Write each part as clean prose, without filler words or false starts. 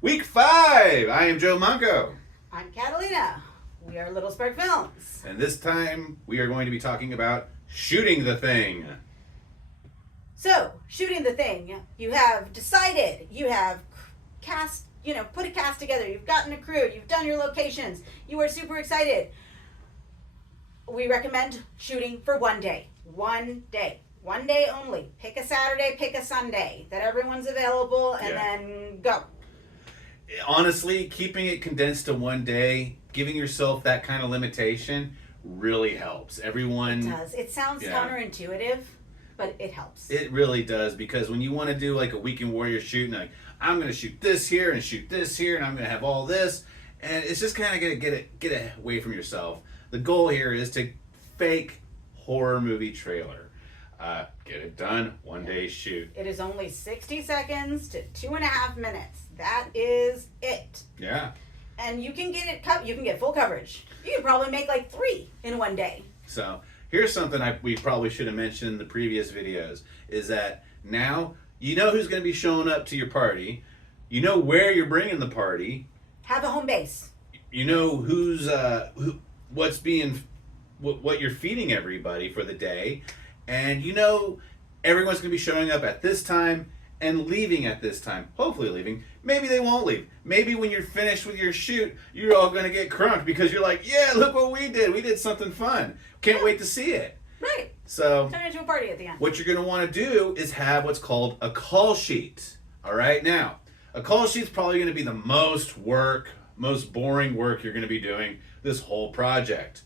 Week 5! I am Joe Manco. I'm Catalina. We are Little Spark Films. And this time we are going to be talking about shooting the thing. So, shooting the thing, you have decided, you have cast, put a cast together, you've gotten a crew, you've done your locations, you are super excited. We recommend shooting for one day. One day. One day only. Pick a Saturday, pick a Sunday that everyone's available, and then go. Honestly, keeping it condensed to one day, giving yourself that kind of limitation really helps. Everyone... It does. It sounds counterintuitive, but it helps. It really does, because when you want to do like a weekend warrior shoot, and like, I'm going to shoot this here and shoot this here, and I'm going to have all this, and it's just kind of going to get it away from yourself. The goal here is to fake horror movie trailer. Get it done, one day shoot. It is only 60 seconds to 2.5 minutes. That is it. Yeah. And you can get it. You can get full coverage. You could probably make like 3 in one day. So here's something we probably should have mentioned in the previous videos, is that now you know who's going to be showing up to your party. You know where you're bringing the party. Have a home base. You know what you're feeding everybody for the day. And you know everyone's going to be showing up at this time and leaving at this time. Hopefully leaving. Maybe they won't leave. Maybe when you're finished with your shoot, you're all going to get crunked because you're like, yeah, look what we did. We did something fun. Can't wait to see it. Right. So turn it into a party at the end. What you're going to want to do is have what's called a call sheet. All right? Now, a call sheet's probably going to be the most boring work you're going to be doing this whole project.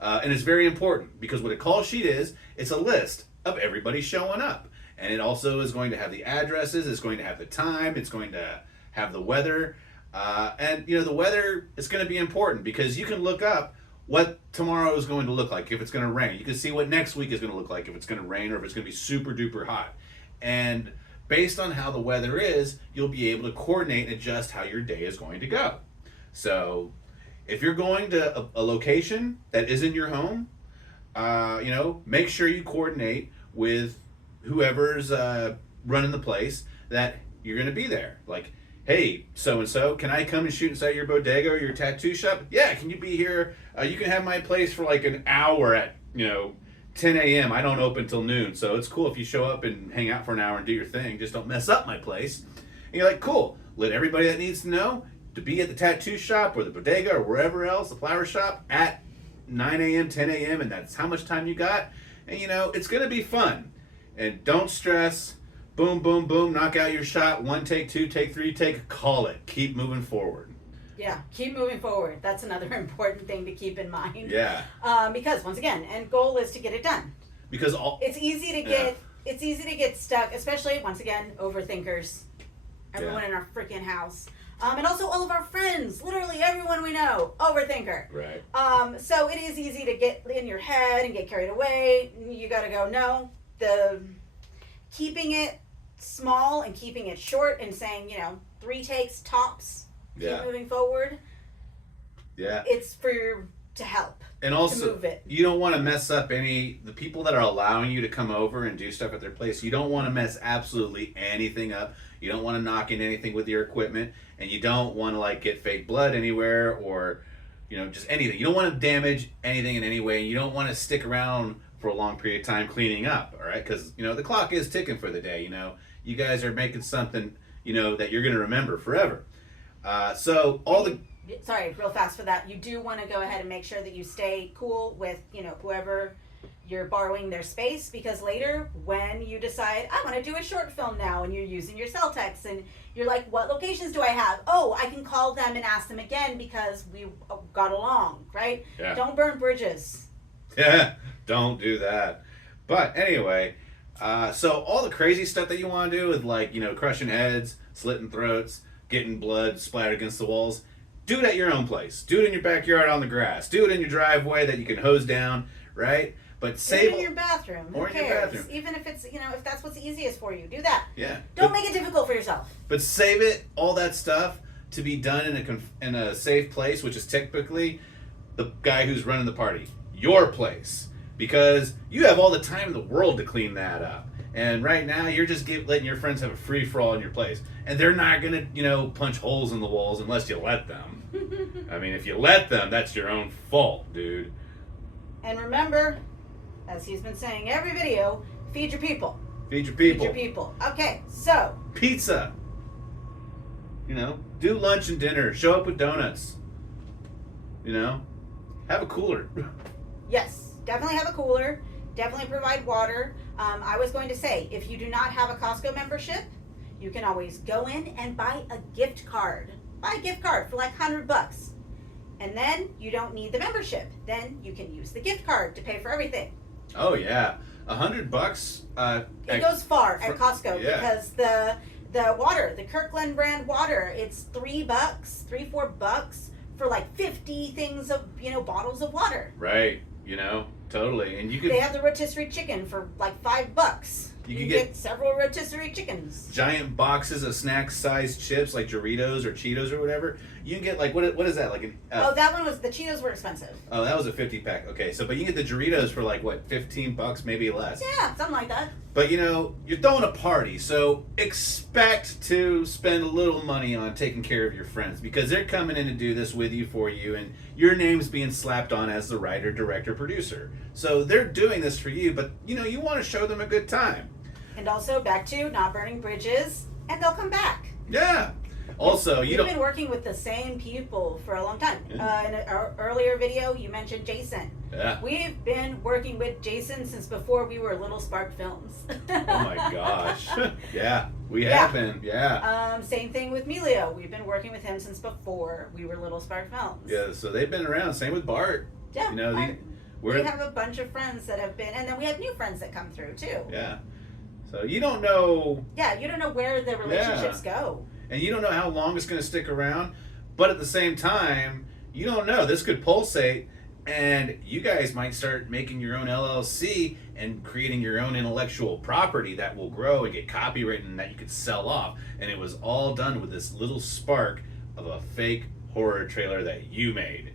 And it's very important because what a call sheet is, it's a list of everybody showing up. And it also is going to have the addresses, it's going to have the time, it's going to have the weather. And the weather is going to be important because you can look up what tomorrow is going to look like if it's going to rain. You can see what next week is going to look like if it's going to rain or if it's going to be super duper hot. And based on how the weather is, you'll be able to coordinate and adjust how your day is going to go. So if you're going to a location that isn't your home, make sure you coordinate with whoever's running the place that you're going to be there. Like, hey, so-and-so, can I come and shoot inside your bodega or your tattoo shop? Yeah, can you be here? You can have my place for like an hour at, 10 a.m. I don't open till noon, so it's cool if you show up and hang out for an hour and do your thing. Just don't mess up my place. And you're like, cool. Let everybody that needs to know to be at the tattoo shop or the bodega or wherever else, the flower shop, at 9 a.m., 10 a.m., and that's how much time you got. And, it's going to be fun. And don't stress. Boom, boom, boom. Knock out your shot. 1 take, 2 take, 3 take. Call it. Keep moving forward. Yeah, keep moving forward. That's another important thing to keep in mind. Yeah. Because, once again, end goal is to get it done. Because it's easy to get stuck, especially, once again, overthinkers. Everyone in our freaking house. And also all of our friends, literally everyone we know, overthinker. Right. So it is easy to get in your head and get carried away. You got to go, no, keeping it small and keeping it short and saying, 3 takes tops, keep moving forward. Yeah. It's to help. And also, to move it. You don't want to mess up the people that are allowing you to come over and do stuff at their place. You don't want to mess absolutely anything up. You don't want to knock in anything with your equipment, and you don't want to get fake blood anywhere or, just anything. You don't want to damage anything in any way. You don't want to stick around for a long period of time cleaning up, all right? Because, the clock is ticking for the day, You guys are making something, that you're going to remember forever. Sorry, real fast for that. You do want to go ahead and make sure that you stay cool with, whoever you're borrowing their space, because later when you decide, I want to do a short film now, and you're using your cell text and you're like, what locations do I have? Oh, I can call them and ask them again because we got along, right? Yeah. Don't burn bridges. Yeah, don't do that. But anyway, so all the crazy stuff that you want to do with crushing heads, slitting throats, getting blood splattered against the walls, do it at your own place. Do it in your backyard on the grass. Do it in your driveway that you can hose down, right? But save in your bathroom. Who cares? Your bathroom. Even if it's, if that's what's easiest for you, do that. Yeah. Don't make it difficult for yourself. But save it, all that stuff, to be done in a safe place, which is typically the guy who's running the party. Your place. Because you have all the time in the world to clean that up. And right now, you're just letting your friends have a free for all in your place, and they're not gonna, punch holes in the walls unless you let them. I mean, if you let them, that's your own fault, dude. And remember, as he's been saying every video, feed your people. Feed your people. Feed your people. Okay, so Pizza. Do lunch and dinner. Show up with donuts. Have a cooler. yes, definitely have a cooler. Definitely provide water. I was going to say, if you do not have a Costco membership, you can always go in and buy a gift card. Buy a gift card for like $100. And then you don't need the membership. Then you can use the gift card to pay for everything. Oh yeah, $100. It goes far at Costco yeah. because the water, the Kirkland brand water, it's $3, $4 for like 50 things of bottles of water. Right. Totally. And They have the rotisserie chicken for like $5. You can get several rotisserie chickens. Giant boxes of snack-sized chips like Doritos or Cheetos or whatever. You can get like what is that like? That one was the Cheetos were expensive. Oh, that was a 50-pack. Okay, but you can get the Doritos for like what, $15, maybe less. Yeah, something like that. But you're throwing a party, so expect to spend a little money on taking care of your friends because they're coming in to do this with you, for you, and your name's being slapped on as the writer, director, producer. So they're doing this for you, but you want to show them a good time. And also back to not burning bridges, and they'll come back. Yeah. Also, We've been working with the same people for a long time. Yeah. In an earlier video, you mentioned Jason. Yeah. We've been working with Jason since before we were Little Spark Films. Oh my gosh. Yeah, we have been. Yeah. Same thing with Melio. We've been working with him since before we were Little Spark Films. Yeah, so they've been around. Same with Bart. Yeah. We have a bunch of friends that have been, and then we have new friends that come through too. Yeah. So you don't know. Yeah, you don't know where the relationships go. And you don't know how long it's going to stick around. But at the same time, you don't know. This could pulsate, and you guys might start making your own LLC and creating your own intellectual property that will grow and get copywritten and that you could sell off. And it was all done with this little spark of a fake horror trailer that you made.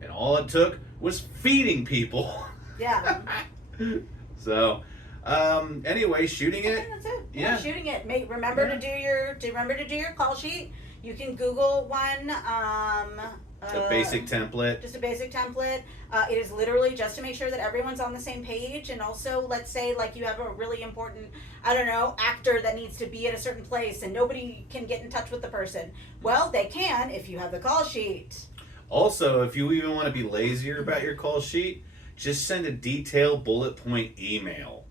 And all it took was feeding people. Yeah. So, anyway, shooting it. That's it. Yeah, shooting it. Remember to do your call sheet. You can Google one. A basic template. Just a basic template. It is literally just to make sure that everyone's on the same page. And also, let's say like you have a really important, actor that needs to be at a certain place and nobody can get in touch with the person. Well, they can if you have the call sheet. Also, if you even want to be lazier about your call sheet, just send a detailed bullet point email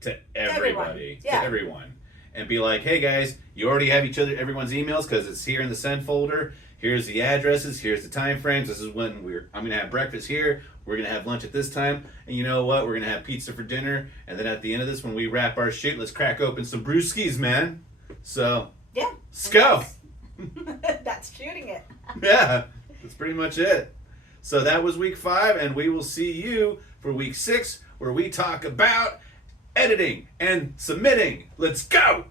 to everybody, to everyone, and be like, "Hey guys, you already have everyone's emails because it's here in the send folder. Here's the addresses. Here's the time frames. This is when I'm gonna have breakfast here. We're gonna have lunch at this time, and you know what? We're gonna have pizza for dinner. And then at the end of this, when we wrap our shit, let's crack open some brewskis, man. So yeah, let's go. That's shooting it. Yeah, that's pretty much it. So that was week 5, and we will see you for week 6, where we talk about editing and submitting. Let's go!